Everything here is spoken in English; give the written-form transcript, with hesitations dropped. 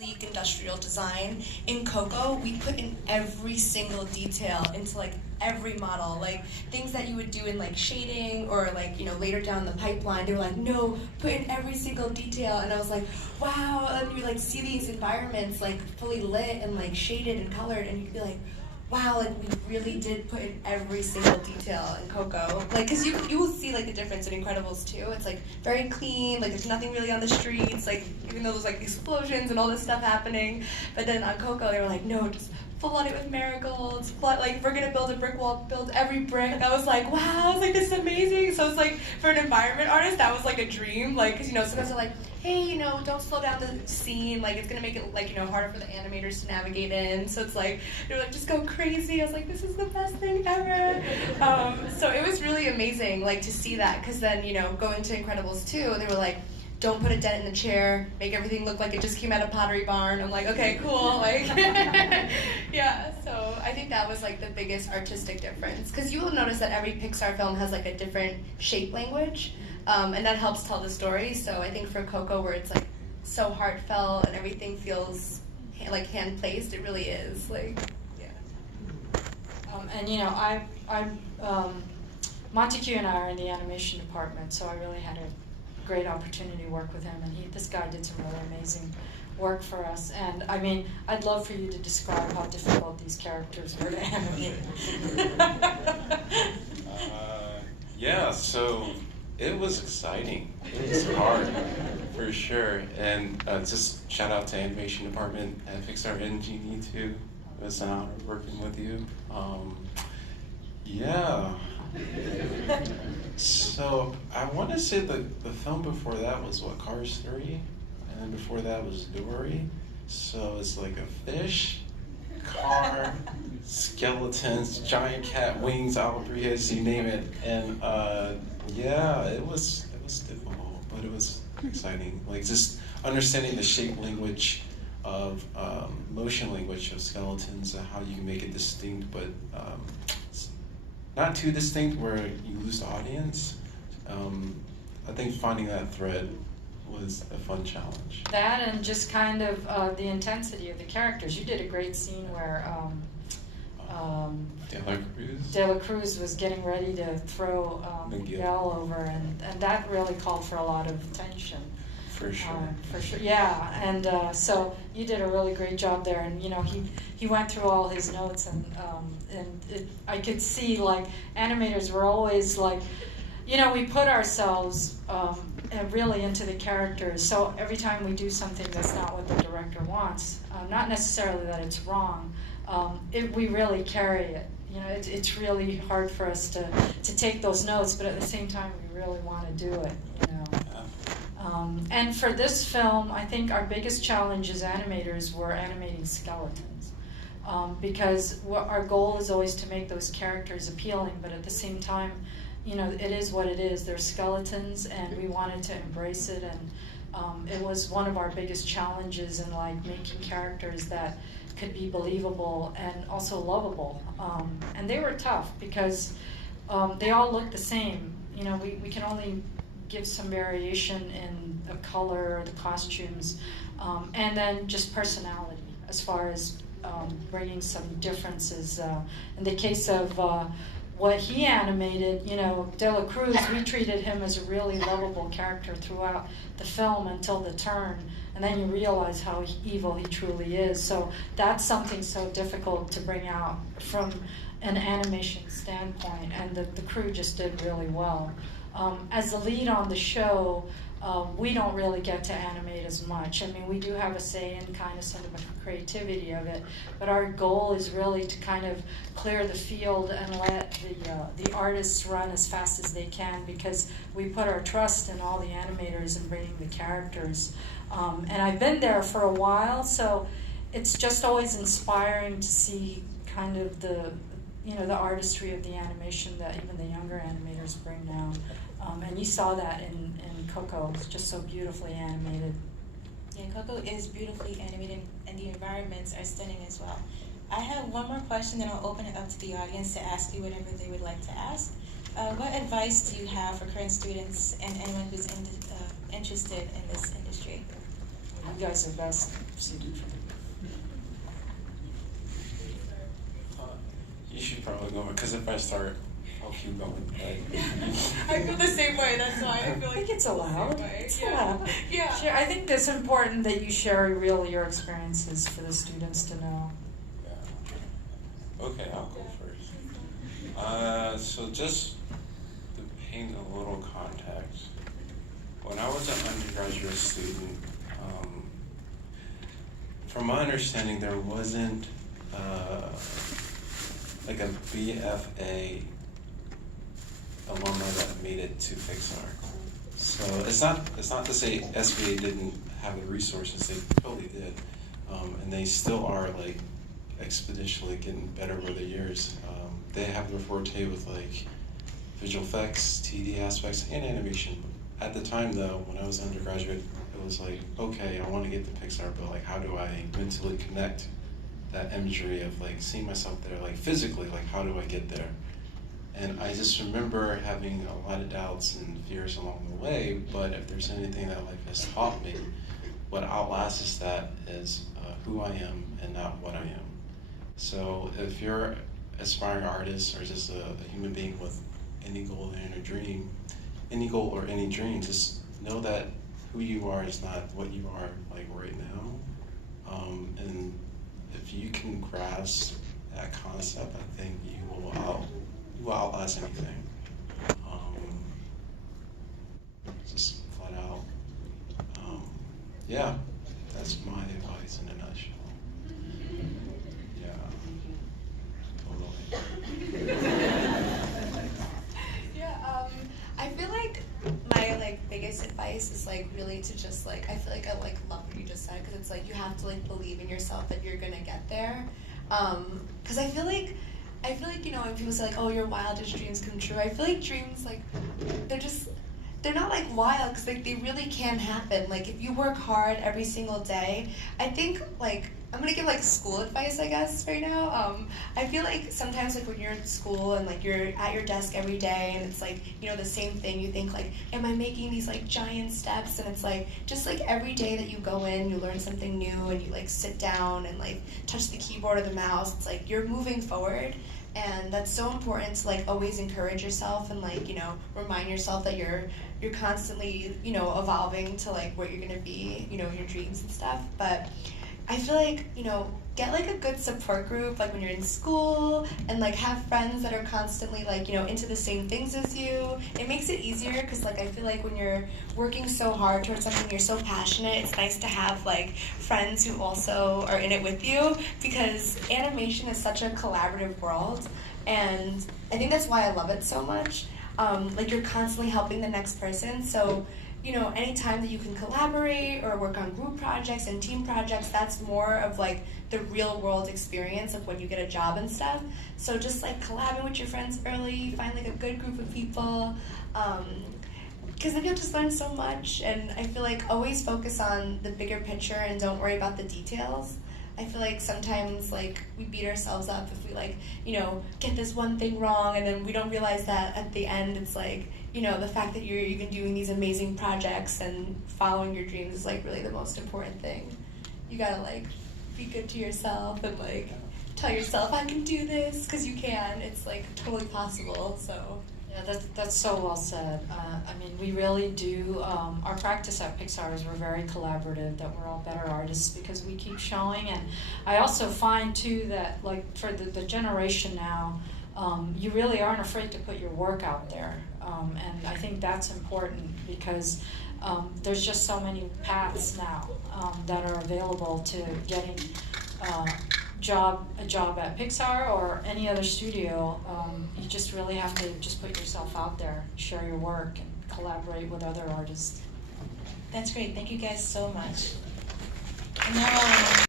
sleek industrial design. In Coco, we put in every single detail into like every model, like things that you would do in like shading or like, you know, later down the pipeline. They were like, no, put in every single detail. And I was like, wow. And you like see these environments like fully lit and like shaded and colored, and you'd be like, wow, like we really did put in every single detail in Coco. Like, cause you will see like the difference in Incredibles too. It's like very clean, like there's nothing really on the streets, like even though there's like explosions and all this stuff happening. But then on Coco, they were like, no, just flood it with marigolds, like we're gonna build a brick wall, build every brick. And I was like, wow, I was like, this is amazing. So it's like, for an environment artist, that was like a dream. Like, cause you know, sometimes they're like, hey, you know, don't slow down the scene. Like, it's gonna make it like, you know, harder for the animators to navigate in. So it's like, they're like, just go crazy. I was like, this is the best thing ever. So it was really amazing, like, to see that. Cause then, you know, going to Incredibles 2, they were like, don't put a dent in the chair, make everything look like it just came out of Pottery Barn. I'm like, okay, cool, like, yeah, so I think that was like the biggest artistic difference. Because you will notice that every Pixar film has like a different shape language, and that helps tell the story. So I think for Coco, where it's like so heartfelt and everything feels like hand-placed, it really is, like, yeah. And you know, Montague and I are in the animation department, so I really had a great opportunity to work with him, and this guy did some really amazing work for us. And I mean, I'd love for you to describe how difficult these characters were to animate. Yeah, so it was exciting. It was hard, for sure. And just shout out to animation department at Pixar and Genie too. It was an honor working with you. Yeah. So I want to say the film before that was what, Cars 3? And then before that was Dory. So it's like a fish, car, skeletons, giant cat, wings, alebrijes, you name it. And yeah, it was difficult, but it was exciting. Like just understanding the shape language of motion language of skeletons and how you can make it distinct, but not too distinct where you lose the audience. I think finding that thread was a fun challenge. That and just kind of the intensity of the characters. You did a great scene where De La Cruz was getting ready to throw Miguel over, and that really called for a lot of tension. For sure. For sure, yeah. And so you did a really great job there. And you know, he went through all his notes, and I could see like animators were always like, you know, we put ourselves really into the characters. So every time we do something that's not what the director wants, not necessarily that it's wrong, we really carry it. You know, it's really hard for us to take those notes, but at the same time, we really want to do it. You know. And for this film, I think our biggest challenge as animators were animating skeletons, because our goal is always to make those characters appealing, but at the same time, you know, it is what it is. They're skeletons, and we wanted to embrace it, and it was one of our biggest challenges in like making characters that could be believable and also lovable. And they were tough because they all look the same. You know, we can only give some variation in the color or the costumes, and then just personality as far as bringing some differences. In the case of what he animated, you know, De La Cruz, we treated him as a really lovable character throughout the film until the turn, and then you realize how evil he truly is. So that's something so difficult to bring out from an animation standpoint, and the crew just did really well. As the lead on the show, we don't really get to animate as much. I mean, we do have a say in kind of some of the creativity of it, but our goal is really to kind of clear the field and let the artists run as fast as they can, because we put our trust in all the animators and bringing the characters. And I've been there for a while, so it's just always inspiring to see kind of the artistry of the animation that even the younger animators bring now. And you saw that in Coco. It's just so beautifully animated. Yeah, Coco is beautifully animated, and the environments are stunning as well. I have one more question, then I'll open it up to the audience to ask you whatever they would like to ask. What advice do you have for current students and anyone who's interested in this industry? you guys are best suited for it. You should probably go, because if I start, I'll keep going. I feel the same way. That's why I feel I like think it's allowed. It's allowed. Yeah. Sure, I think it's important that you share your experiences for the students to know. Yeah. Okay, I'll go first. So just to paint a little context, when I was an undergraduate student, from my understanding, there wasn't like a BFA alumni that made it to Pixar. So it's not to say SVA didn't have the resources; they totally did, and they still are like exponentially getting better over the years. They have their forte with like visual effects, 2D aspects, and animation. At the time, though, when I was an undergraduate, it was like, okay, I want to get to Pixar, but like, how do I mentally connect that imagery of like seeing myself there, like physically, like how do I get there? And I just remember having a lot of doubts and fears along the way, but if there's anything that life has taught me, what outlasts that is who I am and not what I am. So if you're aspiring artist or just a human being with any goal and a dream, any goal or any dream, just know that who you are is not what you are like right now. And if you can grasp that concept, I think you will outlast anything. Just flat out. Yeah, that's my advice in a nutshell. Yeah, totally. Yeah, I feel like my like biggest advice is like really to just like I feel like I like love what you just said because it's like you have to like believe in yourself that you're gonna get there. Because I feel like you know when people say like oh your wildest dreams come true, I feel like dreams like they're not like wild because like they really can happen. Like if you work hard every single day, I think like I'm gonna give like school advice I guess right now. I feel like sometimes like when you're in school and like you're at your desk every day and it's like you know the same thing, you think like am I making these like giant steps? And it's like just like every day that you go in you learn something new and you like sit down and like touch the keyboard or the mouse, it's like you're moving forward. And that's so important to like always encourage yourself and like you know remind yourself that you're constantly you know evolving to like what you're gonna be, you know, your dreams and stuff. But I feel like you know get like a good support group like when you're in school and like have friends that are constantly like you know into the same things as you. It makes it easier because like I feel like when you're working so hard towards something, you're so passionate, it's nice to have like friends who also are in it with you because animation is such a collaborative world and I think that's why I love it so much. Like you're constantly helping the next person, so you know anytime that you can collaborate or work on group projects and team projects, that's more of like the real world experience of when you get a job and stuff. So just like collabing with your friends early, find like a good group of people, because then you'll just learn so much. And I feel like always focus on the bigger picture and don't worry about the details. I feel like sometimes like we beat ourselves up if we like, you know, get this one thing wrong and then we don't realize that at the end it's like, you know, the fact that you're even doing these amazing projects and following your dreams is like really the most important thing. You gotta like be good to yourself and like tell yourself I can do this because you can. It's like totally possible. So Yeah, that's so well said. I mean, we really do, our practice at Pixar is we're very collaborative, that we're all better artists because we keep showing. And I also find too that like for the generation now, you really aren't afraid to put your work out there. And I think that's important because there's just so many paths now that are available to getting a job at Pixar or any other studio. You just really have to just put yourself out there, share your work, and collaborate with other artists. That's great. Thank you guys so much. And now,